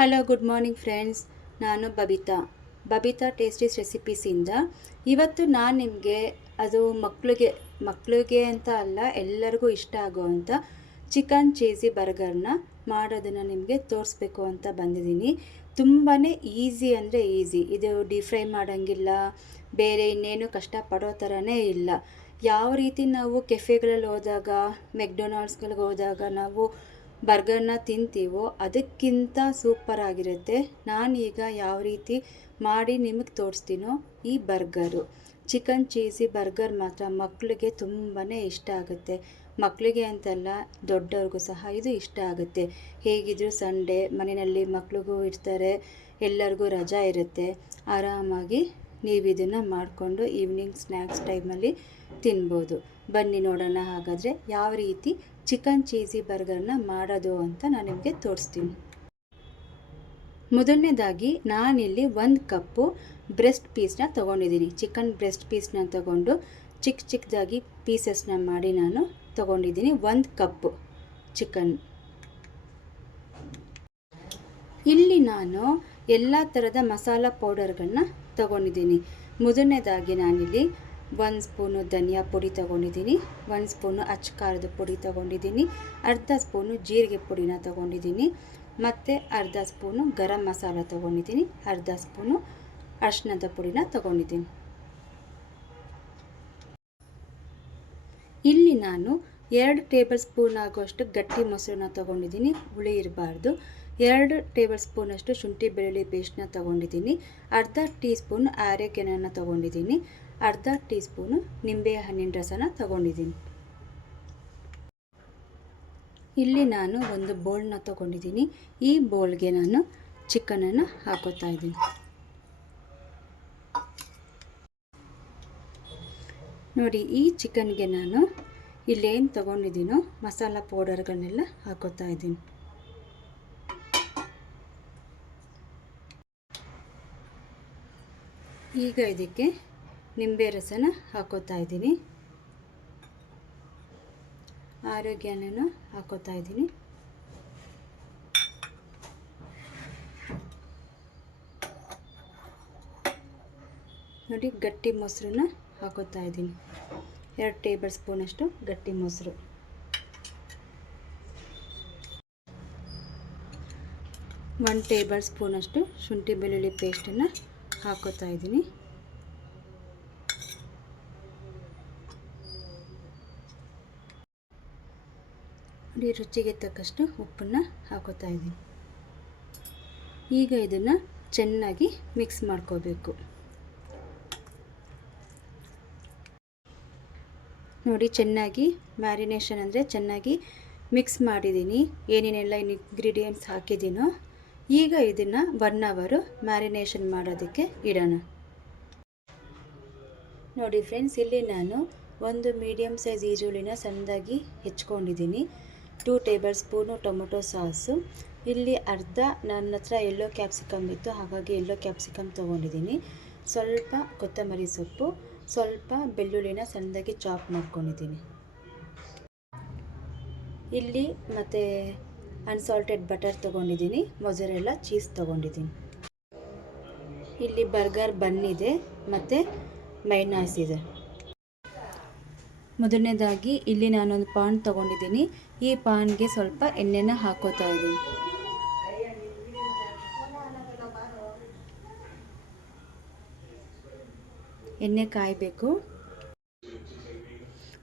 Hello good morning friends, ನಾನು Babita Tasties ರೆಸಿಪೀಸಿಂದ ಇವತ್ತು ನಾನು ನಿಮಗೆ ಅದು ಮಕ್ಕಳಿಗೆ ಅಂತ ಅಲ್ಲ ಎಲ್ಲರಿಗೂ ಇಷ್ಟ ಆಗುವಂಥ ಚಿಕನ್ ಚೀಸಿ ಬರ್ಗರ್ನ ಮಾಡೋದನ್ನು ನಿಮಗೆ ತೋರಿಸ್ಬೇಕು ಅಂತ ಬಂದಿದ್ದೀನಿ. ತುಂಬಾ ಈಸಿ ಅಂದರೆ ಈಸಿ. ಇದು ಡೀಪ್ ಫ್ರೈ ಮಾಡೋಂಗಿಲ್ಲ, ಬೇರೆ ಇನ್ನೇನು ಕಷ್ಟಪಡೋ ಥರನೇ ಇಲ್ಲ. ಯಾವ ರೀತಿ ನಾವು ಕೆಫೆಗಳಲ್ಲಿ ಹೋದಾಗ, ಮೆಕ್ಡೊನಾಲ್ಡ್ಸ್ಗಳಿಗೆ ಹೋದಾಗ ನಾವು ಬರ್ಗರ್ನ ತಿಂತೀವೋ ಅದಕ್ಕಿಂತ ಸೂಪರ್ ಆಗಿರುತ್ತೆ. ನಾನೀಗ ಯಾವ ರೀತಿ ಮಾಡಿ ನಿಮಗೆ ತೋರಿಸ್ತೀನೋ ಈ ಬರ್ಗರು, ಚಿಕನ್ ಚೀಸಿ ಬರ್ಗರ್ ಮಾತ್ರ ಮಕ್ಕಳಿಗೆ ತುಂಬಾ ಇಷ್ಟ ಆಗುತ್ತೆ. ಮಕ್ಕಳಿಗೆ ಅಂತಲ್ಲ, ದೊಡ್ಡವ್ರಿಗೂ ಸಹ ಇದು ಇಷ್ಟ ಆಗುತ್ತೆ. ಹೇಗಿದ್ದರೂ ಸಂಡೇ ಮನೆಯಲ್ಲಿ ಮಕ್ಳಿಗೂ ಇರ್ತಾರೆ, ಎಲ್ಲರಿಗೂ ರಜಾ ಇರುತ್ತೆ. ಆರಾಮಾಗಿ ನೀವು ಇದನ್ನು ಮಾಡಿಕೊಂಡು ಈವ್ನಿಂಗ್ ಸ್ನ್ಯಾಕ್ಸ್ ಟೈಮಲ್ಲಿ ತಿನ್ಬೋದು. ಬನ್ನಿ ನೋಡೋಣ ಹಾಗಾದರೆ ಯಾವ ರೀತಿ ಚಿಕನ್ ಚೀಸಿ ಬರ್ಗರ್ನ ಮಾಡೋದು ಅಂತ ನಾನು ನಿಮಗೆ ತೋರಿಸ್ತೀನಿ. ಮೊದಲನೇದಾಗಿ ನಾನಿಲ್ಲಿ 1 ಕಪ್ಪು ಬ್ರೆಸ್ಟ್ ಪೀಸ್ನ ತೊಗೊಂಡಿದ್ದೀನಿ. ಚಿಕನ್ ಬ್ರೆಸ್ಟ್ ಪೀಸ್ನ ತೊಗೊಂಡು ಚಿಕ್ಕದಾಗಿ ಪೀಸಸ್ನ ಮಾಡಿ ನಾನು ತೊಗೊಂಡಿದ್ದೀನಿ. 1 ಕಪ್ಪು ಚಿಕನ್. ಇಲ್ಲಿ ನಾನು ಎಲ್ಲ ಥರದ ಮಸಾಲ ಪೌಡರ್ಗಳನ್ನ ತೊಗೊಂಡಿದ್ದೀನಿ. ಮೊದಲನೇದಾಗಿ ನಾನಿಲ್ಲಿ 1 ಸ್ಪೂನು ಧನಿಯಾ ಪುಡಿ ತೊಗೊಂಡಿದ್ದೀನಿ, 1 ಸ್ಪೂನು ಅಚ್ಚ ಖಾರದ ಪುಡಿ ತೊಗೊಂಡಿದ್ದೀನಿ, ಅರ್ಧ ಸ್ಪೂನು ಜೀರಿಗೆ ಪುಡಿನ ತೊಗೊಂಡಿದ್ದೀನಿ, ಮತ್ತು ಅರ್ಧ ಸ್ಪೂನು ಗರಂ ಮಸಾಲ ತೊಗೊಂಡಿದ್ದೀನಿ, ಅರ್ಧ ಸ್ಪೂನು ಅರಿಶಿಣದ ಪುಡಿನ ತೊಗೊಂಡಿದ್ದೀನಿ. ಇಲ್ಲಿ ನಾನು 2 ಟೇಬಲ್ ಸ್ಪೂನ್ ಆಗುವಷ್ಟು ಗಟ್ಟಿ ಮೊಸರನ್ನ ತೊಗೊಂಡಿದ್ದೀನಿ, ಹುಳಿ ಇರಬಾರ್ದು. 2 ಟೇಬಲ್ ಸ್ಪೂನಷ್ಟು ಶುಂಠಿ ಬೆಳ್ಳುಳ್ಳಿ ಪೇಸ್ಟ್ನ ತೊಗೊಂಡಿದ್ದೀನಿ, ಅರ್ಧ ಟೀ ಸ್ಪೂನ್ ಆರಿಗೆನನ್ನು ತೊಗೊಂಡಿದ್ದೀನಿ, ಅರ್ಧ ಟೀ ಸ್ಪೂನು ನಿಂಬೆ ಹಣ್ಣಿನ ರಸನ ತೊಗೊಂಡಿದ್ದೀನಿ. ಇಲ್ಲಿ ನಾನು ಒಂದು ಬೌಲ್ನ ತೊಗೊಂಡಿದ್ದೀನಿ. ಈ ಬೌಲ್ಗೆ ನಾನು ಚಿಕನನ್ನು ಹಾಕೋತಾ ಇದ್ದೀನಿ. ನೋಡಿ, ಈ ಚಿಕನ್ಗೆ ನಾನು ಇಲ್ಲೇನು ತೊಗೊಂಡಿದ್ದೀನೋ ಮಸಾಲ ಪೌಡರ್ಗಳನ್ನೆಲ್ಲ ಹಾಕೋತಾ ಇದ್ದೀನಿ. ಈಗ ಇದಕ್ಕೆ ನಿಂಬೆ ರಸನ ಹಾಕೋತಾ ಇದ್ದೀನಿ, ಆರೋಗ್ಯನೂ ಹಾಕೋತಾ ಇದ್ದೀನಿ. ನೋಡಿ, ಗಟ್ಟಿ ಮೊಸರನ್ನ ಹಾಕೋತಾ ಇದ್ದೀನಿ. 2 ಟೇಬಲ್ ಸ್ಪೂನಷ್ಟು ಗಟ್ಟಿ ಮೊಸರು, 1 ಟೇಬಲ್ ಸ್ಪೂನಷ್ಟು ಶುಂಠಿ ಬೆಳ್ಳುಳ್ಳಿ ಪೇಸ್ಟನ್ನು ಹಾಕೋತಾ ಇದ್ದೀನಿ. ರುಚಿಗೆ ತಕ್ಕಷ್ಟು ಉಪ್ಪನ್ನು ಹಾಕೋತಾ ಇದ್ದೀನಿ. ಈಗ ಇದನ್ನು ಚೆನ್ನಾಗಿ ಮಿಕ್ಸ್ ಮಾಡ್ಕೋಬೇಕು. ನೋಡಿ, ಚೆನ್ನಾಗಿ ಮ್ಯಾರಿನೇಷನ್ ಅಂದರೆ ಚೆನ್ನಾಗಿ ಮಿಕ್ಸ್ ಮಾಡಿದ್ದೀನಿ. ಏನೇನೆಲ್ಲ ಇಂಗ್ರೀಡಿಯೆಂಟ್ಸ್ ಹಾಕಿದ್ದೀನೋ ಈಗ ಇದನ್ನು 1 ಅವರ್ ಮ್ಯಾರಿನೇಷನ್ ಮಾಡೋದಕ್ಕೆ ಇಡೋಣ. ನೋಡಿ ಫ್ರೆಂಡ್ಸ್, ಇಲ್ಲಿ ನಾನು ಒಂದು ಮೀಡಿಯಮ್ ಸೈಜ್ ಈರುಳ್ಳಿನ ಸಣ್ಣದಾಗಿ ಹೆಚ್ಕೊಂಡಿದ್ದೀನಿ, 2 ಟೇಬಲ್ ಸ್ಪೂನು ಟೊಮೊಟೊ ಸಾಸು, ಇಲ್ಲಿ ಅರ್ಧ ನನ್ನ ಹತ್ರ ಯೆಲ್ಲೋ ಕ್ಯಾಪ್ಸಿಕಮ್ ಇತ್ತು, ಹಾಗಾಗಿ ಯೆಲ್ಲೋ ಕ್ಯಾಪ್ಸಿಕಮ್ ತೊಗೊಂಡಿದ್ದೀನಿ, ಸ್ವಲ್ಪ ಕೊತ್ತಂಬರಿ ಸೊಪ್ಪು, ಸ್ವಲ್ಪ ಬೆಳ್ಳುಳ್ಳಿನ ಸಣ್ಣದಾಗಿ ಚಾಪ್ ಮಾಡ್ಕೊಂಡಿದ್ದೀನಿ. ಇಲ್ಲಿ ಮತ್ತು ಅನ್ಸಾಲ್ಟೆಡ್ ಬಟರ್ ತೊಗೊಂಡಿದ್ದೀನಿ, ಮೊಜರೆಲ್ಲಾ ಚೀಸ್ ತೊಗೊಂಡಿದ್ದೀನಿ. ಇಲ್ಲಿ ಬರ್ಗರ್ ಬನ್ ಇದೆ ಮತ್ತು ಮೈನಾಸ್ ಇದೆ. ಮೊದಲನೇದಾಗಿ ಇಲ್ಲಿ ನಾನೊಂದು ಪಾನ್ ತೊಗೊಂಡಿದ್ದೀನಿ. ಈ ಪಾನ್ಗೆ ಸ್ವಲ್ಪ ಎಣ್ಣೆನ ಹಾಕೋತಾ ಇದ್ದೀನಿ. ಎಣ್ಣೆ ಕಾಯಬೇಕು.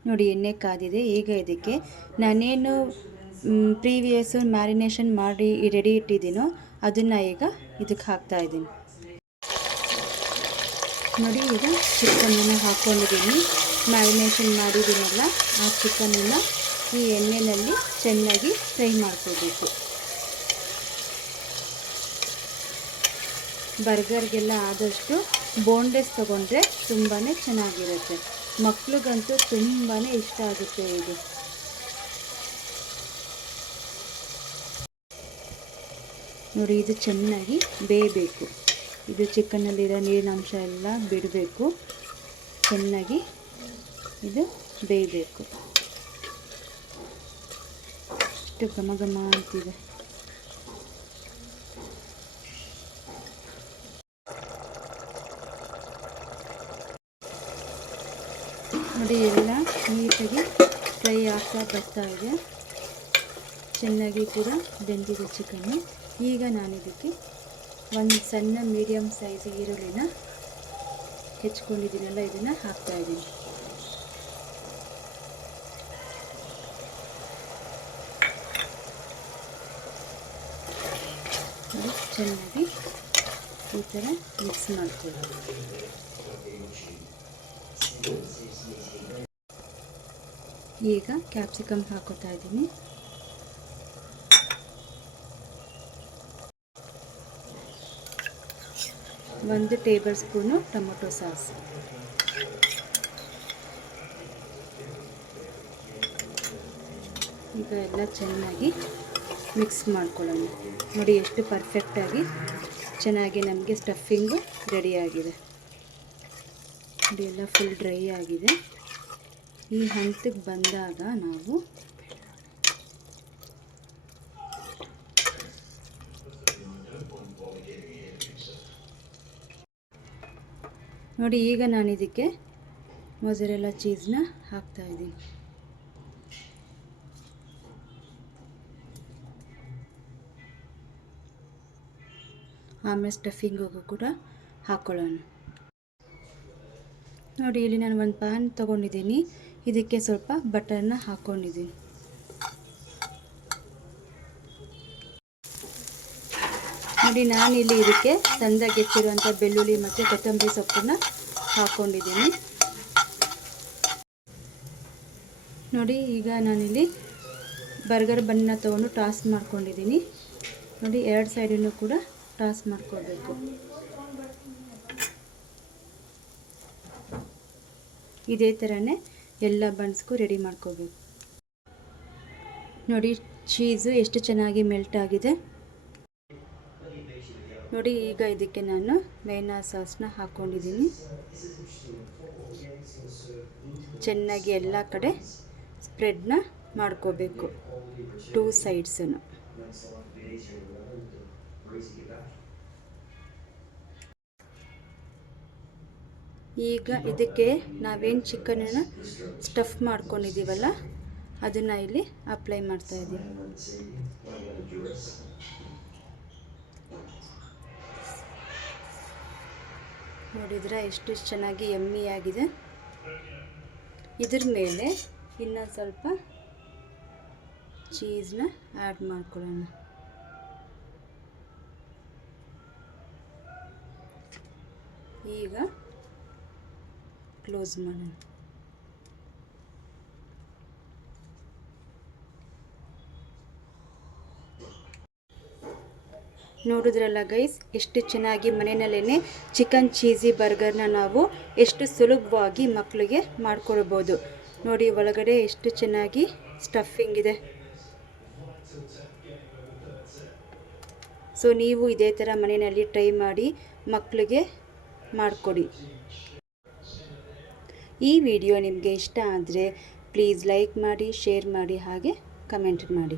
ನೋಡಿ, ಎಣ್ಣೆ ಕಾದಿದೆ. ಈಗ ಇದಕ್ಕೆ ನಾನೇನು ಪ್ರೀವಿಯಸ್ಸು ಮ್ಯಾರಿನೇಷನ್ ಮಾಡಿ ರೆಡಿ ಇಟ್ಟಿದ್ದೀನೋ ಅದನ್ನು ಈಗ ಇದಕ್ಕೆ ಹಾಕ್ತಾ ಇದ್ದೀನಿ. ನೋಡಿ, ಈಗ ಚಿಕನನ್ನು ಹಾಕ್ಕೊಂಡಿದ್ದೀನಿ. ಮ್ಯಾರಿನೇಷನ್ ಮಾಡಿದ್ದೀನಲ್ಲ, ಆ ಚಿಕನನ್ನು ಈ ಎಣ್ಣೆಯಲ್ಲಿ ಚೆನ್ನಾಗಿ ಫ್ರೈ ಮಾಡ್ಕೋಬೇಕು. ಬರ್ಗರ್ಗೆಲ್ಲ ಆದಷ್ಟು ಬೋನ್ಲೆಸ್ ತೊಗೊಂಡ್ರೆ ತುಂಬಾ ಚೆನ್ನಾಗಿರುತ್ತೆ. ಮಕ್ಳಿಗಂತೂ ತುಂಬಾ ಇಷ್ಟ ಆಗುತ್ತೆ ಇದು. ನೋಡಿ, ಇದು ಚೆನ್ನಾಗಿ ಬೇಯಬೇಕು. ಇದು ಚಿಕನ್ನಲ್ಲಿರೋ ನೀರಿನಂಶ ಎಲ್ಲ ಬಿಡಬೇಕು, ಚೆನ್ನಾಗಿ ಇದು ಬೇಯಬೇಕು. ಇಷ್ಟು ಘಮ ಘಮ ಅಂತಿದೆ. ನೀಟಾಗಿ ಫ್ರೈ ಆಗ್ತಾ ಬರ್ತಾ ಇದೆ. ಚೆನ್ನಾಗಿ ಕೂಡ ಬೆಂದಿದೆ ಚಿಕನ್ನು. ಈಗ ನಾನಿದಕ್ಕೆ ಒಂದು ಸಣ್ಣ ಮೀಡಿಯಮ್ ಸೈಜ್ ಈರುಳ್ಳಿನ ಹೆಚ್ಕೊಂಡಿದ್ದೀನಲ್ಲ ಇದನ್ನು ಹಾಕ್ತಾಯಿದ್ದೀನಿ. ಚೆನ್ನಾಗಿ ಈ ಥರ ಮಿಕ್ಸ್ ಮಾಡ್ಕೊಳ್ಳಿ. ಈಗ ಕ್ಯಾಪ್ಸಿಕಮ್ ಹಾಕೋತಾ ಇದ್ದೀನಿ. ಒಂದು ಟೇಬಲ್ ಸ್ಪೂನು ಟೊಮೊಟೊ ಸಾಸ್. ಈಗ ಎಲ್ಲ ಚೆನ್ನಾಗಿ ಮಿಕ್ಸ್ ಮಾಡ್ಕೊಳ್ಳೋಣ. ನೋಡಿ ಎಷ್ಟು ಪರ್ಫೆಕ್ಟಾಗಿ ಚೆನ್ನಾಗಿ ನಮಗೆ ಸ್ಟಫಿಂಗು ರೆಡಿಯಾಗಿದೆ. ನೋಡಿ ಎಲ್ಲ ಫುಲ್ ಡ್ರೈ ಆಗಿದೆ. ಈ ಹಂತಕ್ಕೆ ಬಂದಾಗ ನಾವು ನೋಡಿ ಈಗ ನಾನು ಇದಕ್ಕೆ ಮೊಜರೆಲ್ಲಾ ಚೀಸ್ನ ಹಾಕ್ತಾಯಿದ್ದೀನಿ. ಆಮೇಲೆ ಸ್ಟಫಿಂಗಿಗೂ ಕೂಡ ಹಾಕ್ಕೊಳ್ಳೋಣ. ನೋಡಿ ಇಲ್ಲಿ ನಾನು ಒಂದು ಪ್ಯಾನ್ ತೊಗೊಂಡಿದ್ದೀನಿ. ಇದಕ್ಕೆ ಸ್ವಲ್ಪ ಬಟರ್ನ ಹಾಕ್ಕೊಂಡಿದ್ದೀನಿ. ನೋಡಿ ನಾನಿಲ್ಲಿ ಇದಕ್ಕೆ ಸಣ್ಣದಾಗಿ ಹೆಚ್ಚಿರುವಂಥ ಬೆಳ್ಳುಳ್ಳಿ ಮತ್ತು ಕೊತ್ತಂಬರಿ ಸೊಪ್ಪನ್ನು ಹಾಕ್ಕೊಂಡಿದ್ದೀನಿ. ನೋಡಿ ಈಗ ನಾನಿಲ್ಲಿ ಬರ್ಗರ್ ಬನ್ನ ತೊಗೊಂಡು ಟಾಸ್ ಮಾಡ್ಕೊಂಡಿದ್ದೀನಿ. ನೋಡಿ ಎರಡು ಸೈಡನ್ನು ಕೂಡ ಟಾಸ್ ಮಾಡ್ಕೊಳ್ಬೇಕು. ಇದೇ ಥರನೇ ಎಲ್ಲ ಬನ್ಸ್ಗೂ ರೆಡಿ ಮಾಡ್ಕೋಬೇಕು. ನೋಡಿ ಚೀಸು ಎಷ್ಟು ಚೆನ್ನಾಗಿ ಮೆಲ್ಟ್ ಆಗಿದೆ. ನೋಡಿ ಈಗ ಇದಕ್ಕೆ ನಾನು ಮೇನಾ ಸಾಸ್ನ ಹಾಕ್ಕೊಂಡಿದ್ದೀನಿ. ಚೆನ್ನಾಗಿ ಎಲ್ಲ ಕಡೆ ಸ್ಪ್ರೆಡ್ನ ಮಾಡ್ಕೋಬೇಕು, 2 ಸೈಡ್ಸನ್ನು. ಈಗ ಇದಕ್ಕೆ ನಾವೇನು ಚಿಕನನ್ನು ಸ್ಟಫ್ ಮಾಡ್ಕೊಂಡಿದ್ದೀವಲ್ಲ ಅದನ್ನು ಇಲ್ಲಿ ಅಪ್ಲೈ ಮಾಡ್ತಾಯಿದ್ದೀವಿ. ನೋಡಿದ್ರೆ ಎಷ್ಟು ಚೆನ್ನಾಗಿ ಯಮ್ಮಿಯಾಗಿದೆ. ಇದ್ರ ಮೇಲೆ ಇನ್ನೊಂದು ಸ್ವಲ್ಪ ಚೀಸ್ನ ಆ್ಯಡ್ ಮಾಡ್ಕೊಳ್ಳೋಣ. ಈಗ ಕ್ಲೋಸ್ ಮಾಡೋಣ. ನೋಡಿದ್ರಲ್ಲ ಗೈಸ್, ಎಷ್ಟು ಚೆನ್ನಾಗಿ ಮನೆಯಲ್ಲೇ ಚಿಕನ್ ಚೀಸಿ ಬರ್ಗರ್ನ ನಾವು ಎಷ್ಟು ಸುಲಭವಾಗಿ ಮಕ್ಕಳಿಗೆ ಮಾಡ್ಕೊಳ್ಬೋದು. ನೋಡಿ ಒಳಗಡೆ ಎಷ್ಟು ಚೆನ್ನಾಗಿ ಸ್ಟಫಿಂಗ್ ಇದೆ. ಸೊ ನೀವು ಇದೇ ಥರ ಮನೆಯಲ್ಲಿ ಟ್ರೈ ಮಾಡಿ ಮಕ್ಕಳಿಗೆ ಮಾಡಿಕೊಡಿ. ಈ ವಿಡಿಯೋ ನಿಮಗೆ ಇಷ್ಟ ಆದರೆ ಪ್ಲೀಸ್ ಲೈಕ್ ಮಾಡಿ, ಶೇರ್ ಮಾಡಿ, ಹಾಗೆ ಕಮೆಂಟ್ ಮಾಡಿ.